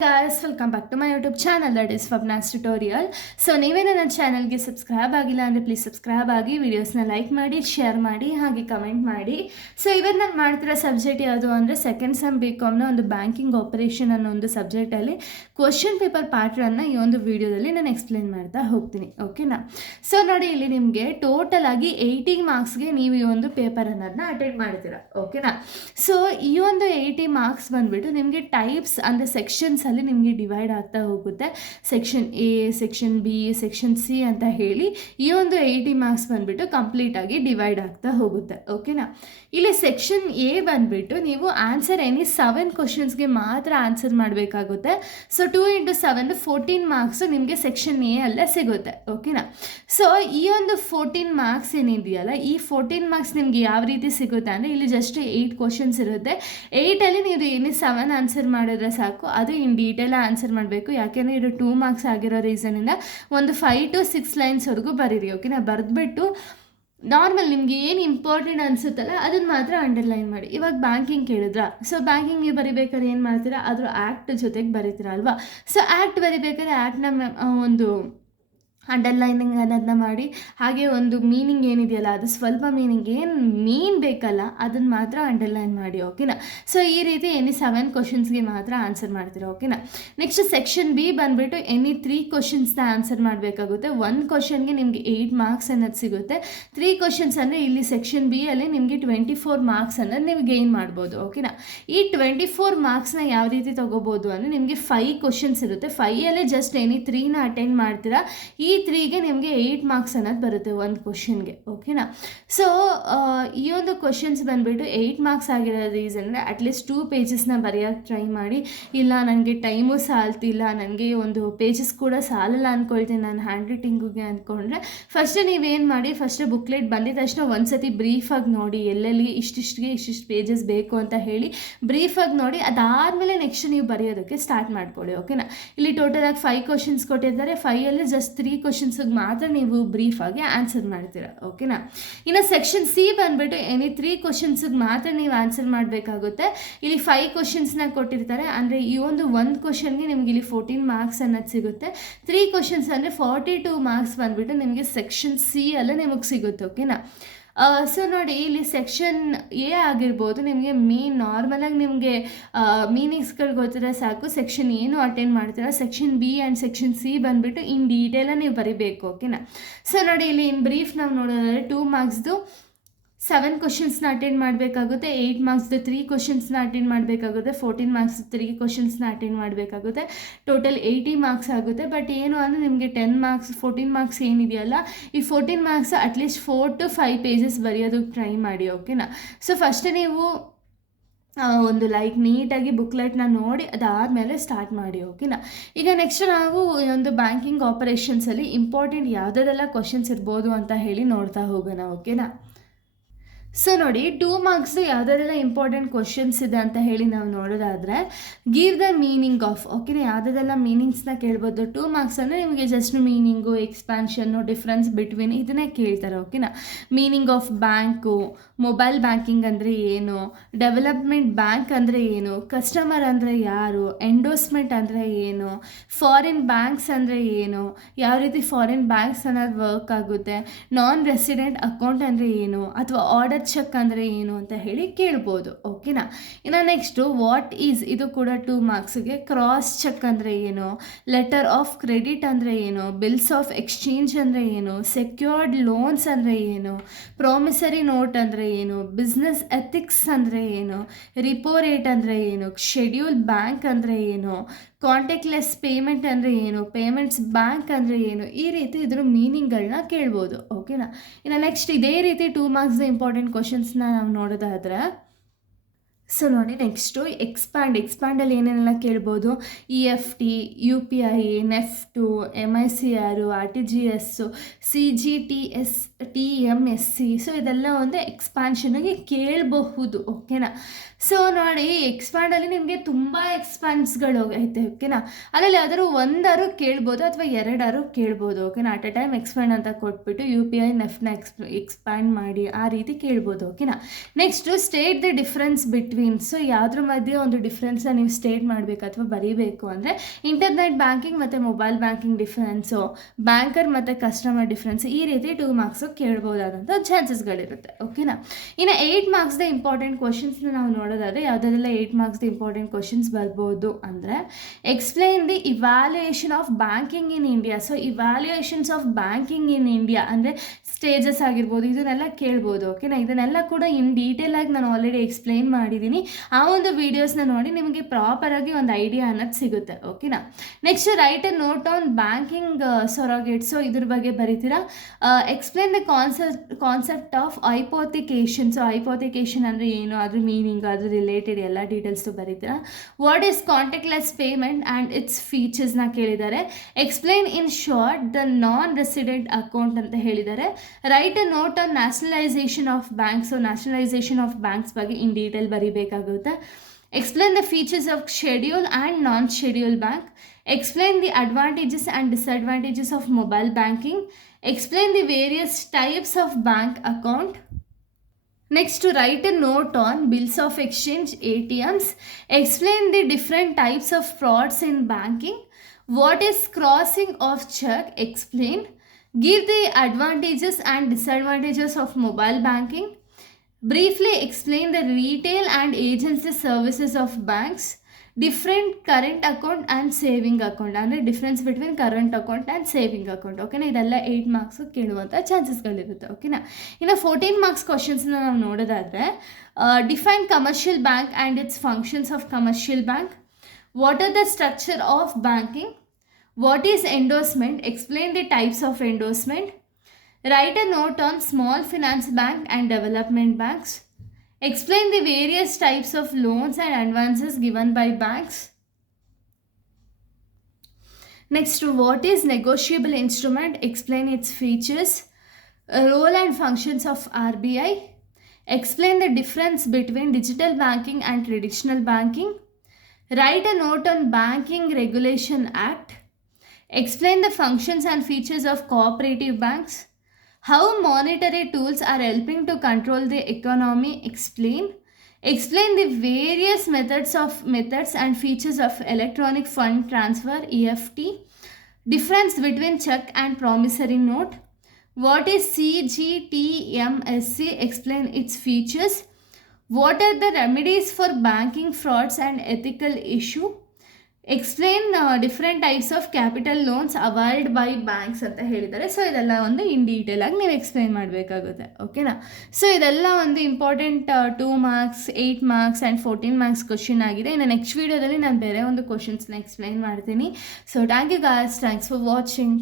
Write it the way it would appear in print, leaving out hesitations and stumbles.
Guys, welcome back to my YouTube channel, that is Swapna's Tutorial. So ನೀವೇ ನನ್ನ ಚಾನಲ್ಗೆ subscribe ಆಗಿಲ್ಲ ಅಂದರೆ ಪ್ಲೀಸ್ ಸಬ್ಸ್ಕ್ರೈಬ್ ಆಗಿ, ವಿಡಿಯೋಸ್ನ ಲೈಕ್ ಮಾಡಿ, ಶೇರ್ ಮಾಡಿ, ಹಾಗೆ ಕಮೆಂಟ್ ಮಾಡಿ. ಸೊ ಇವತ್ತು ನಾನು ಮಾಡ್ತಿರೋ ಸಬ್ಜೆಕ್ಟ್ ಯಾವುದು ಅಂದರೆ ಸೆಕೆಂಡ್ ಸೆಮ್ BComನ ಒಂದು ಬ್ಯಾಂಕಿಂಗ್ ಆಪರೇಷನ್ ಅನ್ನೋ ಒಂದು ಸಬ್ಜೆಕ್ಟಲ್ಲಿ ಕ್ವಶನ್ ಪೇಪರ್ ಪ್ಯಾಟ್ರನ್ನ ಈ ಒಂದು ವಿಡಿಯೋದಲ್ಲಿ ನಾನು ಎಕ್ಸ್ಪ್ಲೇನ್ ಮಾಡ್ತಾ ಹೋಗ್ತೀನಿ. ಓಕೆನಾ? ಸೊ ನೋಡಿ, ಇಲ್ಲಿ ನಿಮಗೆ ಟೋಟಲ್ ಆಗಿ 80 ಮಾರ್ಕ್ಸ್ಗೆ ನೀವು ಈ ಒಂದು ಪೇಪರ್ ಅನ್ನೋದನ್ನ ಅಟೆಂಡ್ ಮಾಡ್ತೀರಾ. ಓಕೆನಾ? ಸೊ ಈ ಒಂದು 80 ಮಾರ್ಕ್ಸ್ ಬಂದುಬಿಟ್ಟು ನಿಮಗೆ ಟೈಪ್ಸ್ ಅಂದರೆ ಸೆಕ್ಷನ್ಸ್ ಅಲ್ಲಿ ನಿಮಗೆ ಡಿವೈಡ್ ಆಗ್ತಾ ಹೋಗುತ್ತೆ. Section A, section B, section C ಅಂತ ಹೇಳಿ ಈ ಒಂದು 80 ಮಾರ್ಕ್ಸ್ ಬಂದುಬಿಟ್ಟು ಕಂಪ್ಲೀಟಾಗಿ ಡಿವೈಡ್ ಆಗ್ತಾ ಹೋಗುತ್ತೆ. ಓಕೆನಾ? ಇಲ್ಲಿ ಸೆಕ್ಷನ್ A ಬಂದುಬಿಟ್ಟು ನೀವು ಆನ್ಸರ್ ಎನಿ 7 ಕ್ವಶನ್ಸ್ಗೆ ಮಾತ್ರ ಆನ್ಸರ್ ಮಾಡಬೇಕಾಗುತ್ತೆ. ಸೊ 2 × 7 14 ಮಾರ್ಕ್ಸು ನಿಮಗೆ ಸೆಕ್ಷನ್ A ಅಲ್ಲೇ ಸಿಗುತ್ತೆ. ಓಕೆನಾ? ಸೊ ಈ ಒಂದು 14 ಮಾರ್ಕ್ಸ್ ಏನಿದೆಯಲ್ಲ, ಈ 14 ಮಾರ್ಕ್ಸ್ ನಿಮಗೆ ಯಾವ ರೀತಿ ಸಿಗುತ್ತೆ ಅಂದರೆ ಇಲ್ಲಿ ಜಸ್ಟ್ 8 ಕ್ವಶನ್ಸ್ ಇರುತ್ತೆ. 8ಅಲ್ಲಿ ನೀವು ಎನಿ 7 ಆನ್ಸರ್ ಮಾಡಿದ್ರೆ ಸಾಕು. ಅದು ಇನ್ ಡೀಟೇಲ್ ಆನ್ಸರ್ ಮಾಡಬೇಕು. ಯಾಕೆಂದರೆ ಇದು 2 ಮಾರ್ಕ್ಸ್ ಆಗಿರೋ ರೀಸನಿಂದ ಒಂದು 5 to 6 ಲೈನ್ಸ್ವರೆಗೂ ಬರೀರಿ. ಓಕೆನಾ? ಬರೆದ್ಬಿಟ್ಟು ನಾರ್ಮಲ್ ನಿಮಗೆ ಏನು ಇಂಪಾರ್ಟೆಂಟ್ ಅನಿಸುತ್ತಲ್ಲ ಅದನ್ನು ಮಾತ್ರ ಅಂಡರ್ಲೈನ್ ಮಾಡಿ. ಇವಾಗ ಬ್ಯಾಂಕಿಂಗ್ ಕೇಳಿದ್ರ, ಸೊ ಬ್ಯಾಂಕಿಂಗ್ ನೀವು ಬರಿಬೇಕಾದ್ರೆ ಏನು ಮಾಡ್ತೀರಾ, ಅದ್ರ ಆ್ಯಕ್ಟ್ ಜೊತೆಗೆ ಬರೀತೀರಾ ಅಲ್ವಾ? ಸೊ ಆ್ಯಕ್ಟ್ ಬರಿಬೇಕಾದ್ರೆ ಆ್ಯಕ್ಟ್ನ ಒಂದು ಅಂಡರ್ಲೈನಿಂಗ್ ಅನ್ನೋದನ್ನ ಮಾಡಿ, ಹಾಗೆ ಒಂದು ಮೀನಿಂಗ್ ಏನಿದೆಯಲ್ಲ ಅದು ಸ್ವಲ್ಪ ಮೀನಿಂಗ್ ಏನು ಬೇಕಲ್ಲ ಅದನ್ನು ಮಾತ್ರ ಅಂಡರ್ಲೈನ್ ಮಾಡಿ. ಓಕೆನಾ? ಸೊ ಈ ರೀತಿ ಎನಿ 7 ಕ್ವಶನ್ಸ್ಗೆ ಮಾತ್ರ ಆನ್ಸರ್ ಮಾಡ್ತೀರಾ. ಓಕೆನಾ? ನೆಕ್ಸ್ಟ್ ಸೆಕ್ಷನ್ B ಬಂದುಬಿಟ್ಟು ಎನಿ 3 ಕ್ವಶನ್ಸ್ನ ಆನ್ಸರ್ ಮಾಡಬೇಕಾಗುತ್ತೆ. 1 ಕ್ವಶನ್ಗೆ ನಿಮಗೆ 8 ಮಾರ್ಕ್ಸ್ ಅನ್ನೋದು ಸಿಗುತ್ತೆ. 3 ಕ್ವಶನ್ಸ್ ಅಂದರೆ ಇಲ್ಲಿ ಸೆಕ್ಷನ್ B ಅಲ್ಲಿ ನಿಮಗೆ 24 ಮಾರ್ಕ್ಸ್ ಅನ್ನೋದು ನೀವು ಗೇನ್ ಮಾಡ್ಬೋದು. ಓಕೆನಾ? ಈ 24 ಮಾರ್ಕ್ಸ್ನ ಯಾವ ರೀತಿ ತೊಗೋಬೋದು ಅಂದರೆ ನಿಮಗೆ 5 ಕ್ವಶನ್ಸ್ ಇರುತ್ತೆ. 5ಅಲ್ಲೇ ಜಸ್ಟ್ ಎನಿ 3ನ ಅಟೆಂಡ್ ಮಾಡ್ತೀರಾ. ಈ 3ಗೆ ನಿಮಗೆ 8 ಮಾರ್ಕ್ಸ್ ಅನ್ನೋದು ಬರುತ್ತೆ 1 ಕ್ವಶನ್ಗೆ. ಓಕೆನಾ? ಸೊ ಈ ಒಂದು ಕ್ವಶನ್ಸ್ ಬಂದುಬಿಟ್ಟು 8 ಮಾರ್ಕ್ಸ್ ಆಗಿರೋ ರೀಸನ್ ಅಟ್ಲೀಸ್ಟ್ 2 ಪೇಜಸ್ನ ಬರೆಯೋಕ್ಕೆ ಟ್ರೈ ಮಾಡಿ. ಇಲ್ಲ ನನಗೆ ಟೈಮು ಸಾಲ್ತಿಲ್ಲ, ನನಗೆ ಒಂದು ಪೇಜಸ್ ಕೂಡ ಸಾಲಲ್ಲ ಅಂದ್ಕೊಳ್ತೀನಿ ನಾನು ಹ್ಯಾಂಡ್ ರೈಟಿಂಗಿಗೆ ಅಂದ್ಕೊಂಡ್ರೆ, ಫಸ್ಟ್ ನೀವೇನು ಮಾಡಿ, ಫಸ್ಟ್ ಬುಕ್ಲೆಟ್ ಬಂದಿದ ತಕ್ಷಣ ಒಂದು ಸತಿ ಬ್ರೀಫಾಗಿ ನೋಡಿ, ಎಲ್ಲೆಲ್ಲಿ ಇಷ್ಟಿಷ್ಟು ಪೇಜಸ್ ಬೇಕು ಅಂತ ಹೇಳಿ ಬ್ರೀಫಾಗಿ ನೋಡಿ. ಅದಾದಮೇಲೆ ನೆಕ್ಸ್ಟ್ ನೀವು ಬರೆಯೋದಕ್ಕೆ ಸ್ಟಾರ್ಟ್ ಮಾಡ್ಕೊಳ್ಳಿ. ಓಕೆನಾ? ಇಲ್ಲಿ ಟೋಟಲಾಗಿ 5 ಕ್ವಶನ್ಸ್ ಕೊಟ್ಟಿದ್ದಾರೆ. 5ಅಲ್ಲಿ ಜಸ್ಟ್ 3 ಕ್ವಶನ್ಸ್ಗೆ ಮಾತ್ರ ನೀವು ಬ್ರೀಫಾಗಿ ಆನ್ಸರ್ ಮಾಡ್ತೀರಾ. ಓಕೆನಾ? ಇನ್ನು ಸೆಕ್ಷನ್ C ಬಂದುಬಿಟ್ಟು ಎನಿ 3 ಕ್ವಶನ್ಸ್ಗೆ ಮಾತ್ರ ನೀವು ಆನ್ಸರ್ ಮಾಡಬೇಕಾಗುತ್ತೆ. ಇಲ್ಲಿ 5 ಕ್ವಶನ್ಸ್ನ ಕೊಟ್ಟಿರ್ತಾರೆ. ಅಂದರೆ ಈ ಒಂದು 1 ಕ್ವಶನ್ಗೆ ನಿಮಗೆ ಇಲ್ಲಿ 14 ಮಾರ್ಕ್ಸ್ ಅನ್ನೋದು ಸಿಗುತ್ತೆ. 3 ಕ್ವಶನ್ಸ್ ಅಂದರೆ 42 ಮಾರ್ಕ್ಸ್ ಬಂದುಬಿಟ್ಟು ನಿಮಗೆ ಸೆಕ್ಷನ್ C ಅಲ್ಲೇ ನಿಮಗೆ ಸಿಗುತ್ತೆ. ಓಕೆನಾ? ಸೊ ನೋಡಿ, ಇಲ್ಲಿ ಸೆಕ್ಷನ್ A ಆಗಿರ್ಬೋದು, ನಿಮಗೆ ನಾರ್ಮಲಾಗಿ ನಿಮಗೆ ಮೀನಿಂಗ್ಸ್ಗಳು ಗೊತ್ತಿದ್ರೆ ಸಾಕು. ಸೆಕ್ಷನ್ ಏನು ಅಟೆಂಡ್ ಮಾಡ್ತೀರಾ, section B and section C ಬಂದುಬಿಟ್ಟು ಇನ್ ಡೀಟೇಲಾಗಿ ನೀವು ಬರೀಬೇಕು. ಓಕೆನಾ? ಸೊ ನೋಡಿ, ಇಲ್ಲಿ ಇನ್ ಬ್ರೀಫ್ ನಾವು ನೋಡೋದಾದರೆ 2 ಮಾರ್ಕ್ಸ್ದು 7 ಕ್ವಶನ್ಸ್ನ ಅಟೆಂಡ್ ಮಾಡಬೇಕಾಗುತ್ತೆ. 8 ಮಾರ್ಕ್ಸ್ದು 3 ಕ್ವಶನ್ಸ್ನ ಅಟೆಂಡ್ ಮಾಡಬೇಕಾಗುತ್ತೆ. 14 ಮಾರ್ಕ್ಸ್ 3 ಕ್ವಶನ್ಸ್ನ ಅಟೆಂಡ್ ಮಾಡಬೇಕಾಗುತ್ತೆ. ಟೋಟಲ್ 80 ಮಾರ್ಕ್ಸ್ ಆಗುತ್ತೆ. ಬಟ್ ಏನು ಅಂದರೆ ನಿಮಗೆ 10 ಮಾರ್ಕ್ಸ್ 14 ಮಾರ್ಕ್ಸ್ ಏನಿದೆಯಲ್ಲ, ಈ 14 ಮಾರ್ಕ್ಸ್ ಅಟ್ಲೀಸ್ಟ್ 4 to 5 ಪೇಜಸ್ ಬರೆಯೋದಕ್ಕೆ ಟ್ರೈ ಮಾಡಿ. ಓಕೆನಾ? ಸೊ ಫಸ್ಟ್ ನೀವು ಒಂದು ನೀಟಾಗಿ ಬುಕ್ಲೆಟ್ನ ನೋಡಿ ಅದಾದಮೇಲೆ ಸ್ಟಾರ್ಟ್ ಮಾಡಿ. ಓಕೆನಾ? ಈಗ ನೆಕ್ಸ್ಟ್ ನಾವು ಒಂದು ಬ್ಯಾಂಕಿಂಗ್ ಆಪರೇಷನ್ಸಲ್ಲಿ ಇಂಪಾರ್ಟೆಂಟ್ ಯಾವುದೆಲ್ಲ ಕ್ವಶನ್ಸ್ ಇರ್ಬೋದು ಅಂತ ಹೇಳಿ ನೋಡ್ತಾ ಹೋಗೋಣ. ಓಕೆನಾ? ಸೊ ನೋಡಿ, 2 ಮಾರ್ಕ್ಸ್ದು ಯಾವುದೆಲ್ಲ ಇಂಪಾರ್ಟೆಂಟ್ ಕ್ವಶನ್ಸ್ ಇದೆ ಅಂತ ಹೇಳಿ ನಾವು ನೋಡೋದಾದರೆ, ಗಿವ್ ದ ಮೀನಿಂಗ್ ಆಫ್. ಓಕೆನಾ? ಯಾವುದೆಲ್ಲ ಮೀನಿಂಗ್ಸ್ನ ಕೇಳ್ಬೋದು. 2 ಮಾರ್ಕ್ಸ್ ಅಂದರೆ ನಿಮಗೆ just meaning, expansion, difference between ಇದನ್ನೇ ಕೇಳ್ತಾರೆ. ಓಕೆನಾ? Meaning of bank, mobile banking ಅಂದರೆ ಏನು, ಡೆವಲಪ್ಮೆಂಟ್ ಬ್ಯಾಂಕ್ ಅಂದರೆ ಏನು, ಕಸ್ಟಮರ್ ಅಂದರೆ ಯಾರು, ಎಂಡೋಸ್ಮೆಂಟ್ ಅಂದರೆ ಏನು, ಫಾರಿನ್ ಬ್ಯಾಂಕ್ಸ್ ಅಂದರೆ ಏನು, ಯಾವ ರೀತಿ ಫಾರಿನ್ ಬ್ಯಾಂಕ್ಸ್ ಅನ್ನೋದು ವರ್ಕ್ ಆಗುತ್ತೆ, ನಾನ್ ರೆಸಿಡೆಂಟ್ ಅಕೌಂಟ್ ಅಂದರೆ ಏನು, ಅಥವಾ ಆರ್ಡರ್ ಚೆಕ್ ಅಂದರೆ ಏನು ಅಂತ ಹೇಳಿ ಕೇಳ್ಬೋದು. ಓಕೆನಾ? ಇನ್ನು ನೆಕ್ಸ್ಟು ವಾಟ್ ಈಸ್, ಇದು ಕೂಡ 2 ಮಾರ್ಕ್ಸ್ಗೆ. ಕ್ರಾಸ್ ಚೆಕ್ ಅಂದರೆ ಏನು, ಲೆಟರ್ ಆಫ್ ಕ್ರೆಡಿಟ್ ಅಂದರೆ ಏನು, ಬಿಲ್ಸ್ ಆಫ್ ಎಕ್ಸ್ಚೇಂಜ್ ಅಂದರೆ ಏನು, ಸೆಕ್ಯೂರ್ಡ್ ಲೋನ್ಸ್ ಅಂದರೆ ಏನು, ಪ್ರಾಮಿಸರಿ ನೋಟ್ ಅಂದರೆ ಏನು, ಬಿಸ್ನೆಸ್ ಎಥಿಕ್ಸ್ ಅಂದರೆ ಏನು, ರಿಪೋ ರೇಟ್ ಅಂದರೆ ಏನು, ಶೆಡ್ಯೂಲ್ ಬ್ಯಾಂಕ್ ಅಂದರೆ ಏನು, ಕಾಂಟ್ಯಾಕ್ಟ್ಲೆಸ್ ಪೇಮೆಂಟ್ ಅಂದರೆ ಏನು, ಪೇಮೆಂಟ್ಸ್ ಬ್ಯಾಂಕ್ ಅಂದರೆ ಏನು, ಈ ರೀತಿ ಇದ್ರ ಮೀನಿಂಗ್ಗಳನ್ನ ಕೇಳ್ಬೋದು. ಓಕೆನಾ? ಇನ್ನು ನೆಕ್ಸ್ಟ್ ಇದೇ ರೀತಿ 2 ಮಾರ್ಕ್ಸ್ದ ಇಂಪಾರ್ಟೆಂಟ್ ಕ್ವಶನ್ಸ್ನ ನಾವು ನೋಡೋದಾದರೆ, ಸೊ ನೋಡಿ ನೆಕ್ಸ್ಟು ಎಕ್ಸ್ಪ್ಯಾಂಡಲ್ಲಿ ಏನೇನೆಲ್ಲ ಕೇಳ್ಬೋದು, EFT, UPI, NEFT, MICR, RTGS, CGTS, TMSC. So ಇದೆಲ್ಲ ಒಂದು ಎಕ್ಸ್ಪ್ಯಾನ್ಷನ್ಗೆ ಕೇಳಬಹುದು. ಓಕೆನಾ? ಸೊ ನೋಡಿ, ಎಕ್ಸ್ಪ್ಯಾಂಡಲ್ಲಿ ನಿಮಗೆ ತುಂಬ ಎಕ್ಸ್ಪಾನ್ಸ್ಗಳು ಐತೆ, ಓಕೆನಾ. ಅದರಲ್ಲಿ ಯಾವ್ದಾದ್ರು ಒಂದಾರು ಕೇಳ್ಬೋದು ಅಥವಾ ಎರಡಾರು ಕೇಳ್ಬೋದು, ಓಕೆನಾ. ಅಟ್ ಎ ಟೈಮ್ ಎಕ್ಸ್ಪ್ಯಾಂಡ್ ಅಂತ ಕೊಟ್ಬಿಟ್ಟು UPI ನೆಫ್ಟ್ನ ಎಕ್ಸ್ಪ್ಯಾಂಡ್ ಮಾಡಿ ಆ ರೀತಿ ಕೇಳ್ಬೋದು, ಓಕೆನಾ. Next state the difference between. So ಯಾವುದ್ರ ಮಧ್ಯೆ ಒಂದು ಡಿಫ್ರೆನ್ಸ್ನ ನೀವು ಸ್ಟೇಟ್ ಮಾಡಬೇಕು ಅಥವಾ ಬರೀಬೇಕು ಅಂದರೆ ಇಂಟರ್ನೆಟ್ ಬ್ಯಾಂಕಿಂಗ್ ಮತ್ತು ಮೊಬೈಲ್ ಬ್ಯಾಂಕಿಂಗ್ ಡಿಫ್ರೆನ್ಸು, ಬ್ಯಾಂಕರ್ ಮತ್ತು ಕಸ್ಟಮರ್ ಡಿಫ್ರೆನ್ಸ್, ಈ ರೀತಿ 2 ಮಾರ್ಕ್ಸು ಕೇಳ್ಬೋದಾದಂಥ ಚಾನ್ಸಸ್ಗಳಿರುತ್ತೆ, ಓಕೆನಾ. ಇನ್ನು 8 ಮಾರ್ಕ್ಸ್ದ ಇಂಪಾರ್ಟೆಂಟ್ ಕ್ವಶನ್ಸ್ನ ನಾವು ನೋಡೋದಾದರೆ ಯಾವುದಾದ್ರೆಲ್ಲ 8 ಮಾರ್ಕ್ಸ್ದ ಇಂಪಾರ್ಟೆಂಟ್ ಕ್ವಶನ್ಸ್ ಬರ್ಬೋದು ಅಂದರೆ explain the evaluation of banking in India. So evaluations of banking in India ಅಂದರೆ ಸ್ಟೇಜಸ್ ಆಗಿರ್ಬೋದು, ಇದನ್ನೆಲ್ಲ ಕೇಳ್ಬೋದು, ಓಕೆನಾ. ಇದನ್ನೆಲ್ಲ ಕೂಡ ಇನ್ ಡೀಟೇಲಾಗಿ ನಾನು ಆಲ್ರೆಡಿ ಎಕ್ಸ್ಪ್ಲೈನ್ ಮಾಡಿದ್ದೀನಿ. ಆ ಒಂದು ವೀಡಿಯೋಸ್ನ ನೋಡಿ ನಿಮಗೆ ಪ್ರಾಪರಾಗಿ ಒಂದು ಐಡಿಯಾ ಅನ್ನೋದು ಸಿಗುತ್ತೆ, ಓಕೆನಾ. Next write a note on banking surrogate. So ಇದ್ರ ಬಗ್ಗೆ ಬರೀತೀರಾ. Explain the concept of hypothecation. So hypothecation ಅಂದರೆ ಏನು, ಅದ್ರ ಮೀನಿಂಗ್, ಅದ್ರ ರಿಲೇಟೆಡ್ ಎಲ್ಲ ಡೀಟೇಲ್ಸು ಬರೀತೀರಾ. What is contactless payment and its ಫೀಚರ್ಸ್ನ ಕೇಳಿದ್ದಾರೆ. Explain in short the non resident account ಅಂತ ಹೇಳಿದ್ದಾರೆ. Write a note on nationalisation of banks. So nationalisation of banks ಬಗ್ಗೆ ಇನ್ ಡೀಟೇಲ್ ಬರೀಬೇಕಾಗುತ್ತೆ. Explain the features of schedule and non-schedule bank. Explain the advantages and disadvantages of mobile banking. Explain the various types of bank account. Next, to write a note on bills of exchange, ATMs. Explain the different types of frauds in banking. What is crossing of check? Explain. Give the advantages and disadvantages of mobile banking. Briefly explain the retail and agency services of banks. Different current account and saving account ಅಂದರೆ difference between current account and saving account, ಓಕೆನಾ. ಇದೆಲ್ಲ 8 marks ಕೇಳುವಂಥ ಚಾನ್ಸಸ್ಗಳಿರುತ್ತೆ, ಓಕೆನಾ. ಇನ್ನು 14 marks ಕ್ವಶನ್ಸ್ನ ನಾವು ನೋಡೋದಾದರೆ define commercial bank and it's functions of commercial bank. What are the structure of banking. What is endorsement. Explain the types of endorsement. Write a note on small finance bank and development banks. Explain the various types of loans and advances given by banks. Next, what is negotiable instrument? Explain its features. Role and functions of RBI. Explain the difference between digital banking and traditional banking. Write a note on Banking Regulation Act. Explain the functions and features of cooperative banks. How monetary tools are helping to control the economy. Explain. Explain the various methods and features of electronic fund transfer, EFT. Difference between check and promissory note. What is CGTMSC? Explain its features. What are the remedies for banking frauds and ethical issue. Explain different types of capital loans availed by banks ಅಂತ ಹೇಳಿದ್ದಾರೆ. So ಇದೆಲ್ಲ ಒಂದು ಇನ್ ಡೀಟೇಲಾಗಿ ನೀವು explain ಮಾಡಬೇಕಾಗುತ್ತೆ, ಓಕೆನಾ. So ಇದೆಲ್ಲ ಒಂದು important 2 marks, 8 marks and 14 marks question ಆಗಿದೆ. ಇನ್ನು ನೆಕ್ಸ್ಟ್ ವೀಡಿಯೋದಲ್ಲಿ ನಾನು ಬೇರೆ ಒಂದು ಕ್ವಶನ್ಸ್ನ ಎಕ್ಸ್ಪ್ಲೈನ್ ಮಾಡ್ತೀನಿ. So thank you guys, thanks for watching.